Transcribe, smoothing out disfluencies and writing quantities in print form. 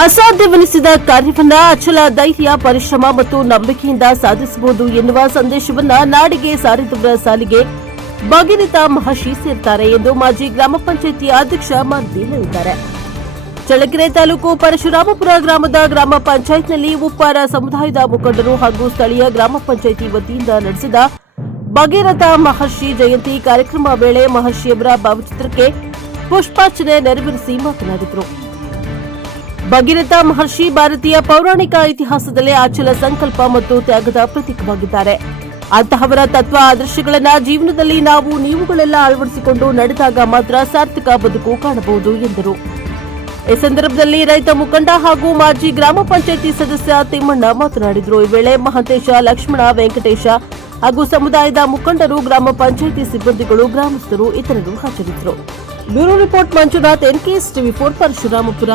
ಅಸಾಧ್ಯವೆನಿಸಿದ ಕಾರ್ಯವನ್ನ ಅಚಲ ಧೈರ್ಯ, ಪರಿಶ್ರಮ ಮತ್ತು ನಂಬಿಕೆಯಿಂದ ಸಾಧಿಸಬಹುದು ಎನ್ನುವ ಸಂದೇಶವನ್ನ ನಾಡಿಗೆ ಸಾರಿದವರ ಸಾಲಿಗೆ ಭಗೀರಥ ಮಹರ್ಷಿ ಸೇರ್ತಾರೆ ಎಂದು ಮಾಜಿ ಗ್ರಾಮ ಪಂಚಾಯಿತಿ ಅಧ್ಯಕ್ಷ ಮಾರುತಿ ಹೇಳಿದ್ದಾರೆ. ಚಳ್ಳಕೆರೆ ತಾಲೂಕು ಪರಶುರಾಮಪುರ ಗ್ರಾಮದ ಗ್ರಾಮ ಪಂಚಾಯತ್ನಲ್ಲಿ ಉಪ್ಪಾರ ಸಮುದಾಯದ ಮುಖಂಡರು ಹಾಗೂ ಸ್ಥಳೀಯ ಗ್ರಾಮ ಪಂಚಾಯಿತಿ ವತಿಯಿಂದ ನಡೆಸಿದ ಭಗೀರಥ ಮಹರ್ಷಿ ಜಯಂತಿ ಕಾರ್ಯಕ್ರಮ ವೇಳೆ ಮಹರ್ಷಿಯವರ ಭಾವಚಿತ್ರಕ್ಕೆ ಪುಷ್ಪಾರ್ಚನೆ ನೆರವೇರಿಸಿ ಮಾತನಾಡಿದರು. ಭಗೀರಥ ಮಹರ್ಷಿ ಭಾರತೀಯ ಪೌರಾಣಿಕ ಇತಿಹಾಸದಲ್ಲೇ ಅಚಲ ಸಂಕಲ್ಪ ಮತ್ತು ತ್ಯಾಗದ ಪ್ರತೀಕವಾಗಿದ್ದಾರೆ. ಅಂತಹವರ ತತ್ವ ಆದರ್ಶಗಳನ್ನು ಜೀವನದಲ್ಲಿ ನೀವುಗಳೆಲ್ಲ ಅಳವಡಿಸಿಕೊಂಡು ನಡೆದಾಗ ಮಾತ್ರ ಸಾರ್ಥಕ ಬದುಕು ಕಾಣಬಹುದು ಎಂದರು. ಈ ಸಂದರ್ಭದಲ್ಲಿ ರೈತ ಮುಖಂಡ ಹಾಗೂ ಮಾಜಿ ಗ್ರಾಮ ಪಂಚಾಯಿತಿ ಸದಸ್ಯ ತಿಮ್ಮಣ್ಣ ಮಾತನಾಡಿದರು. ಈ ವೇಳೆ ಮಹಂತೇಶ, ಲಕ್ಷ್ಮಣ, ವೆಂಕಟೇಶ ಹಾಗೂ ಸಮುದಾಯದ ಮುಖಂಡರು, ಗ್ರಾಮ ಪಂಚಾಯಿತಿ ಸಿಬ್ಬಂದಿಗಳು, ಗ್ರಾಮಸ್ಥರು ಇತರರು ಹಾಜರಿದ್ದರು. Bureau report Manjunath, NKS TV4 Parashurampura.